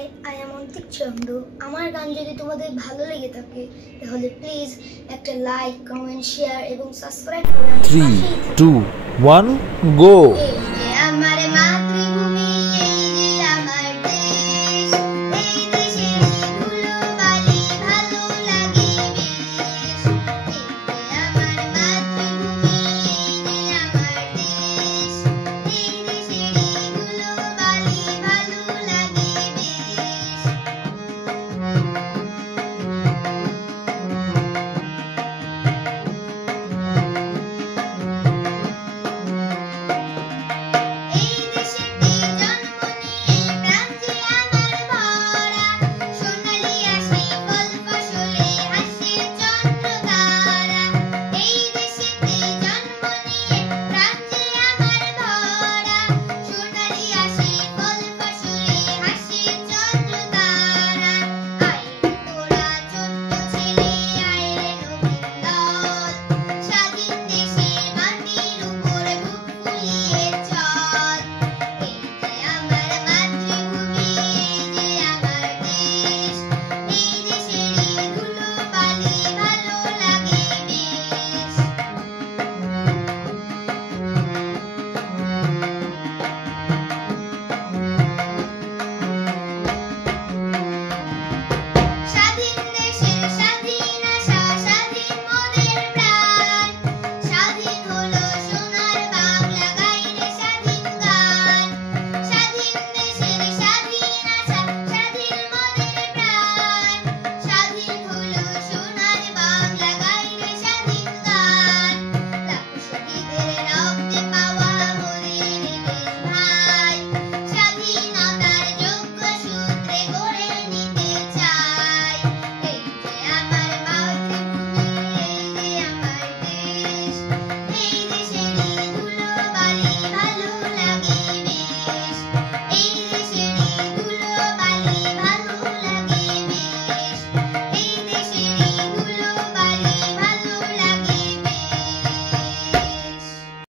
High, I am Antik চন্দ্র। আমার গান যদি তোমাদের ভালো লেগে থাকে তাহলে প্লিজ একটা লাইক, কমেন্ট, শেয়ার এবং সাবস্ক্রাইব করে আমার 3, পাশেই থেকো। 2, 1, go! এই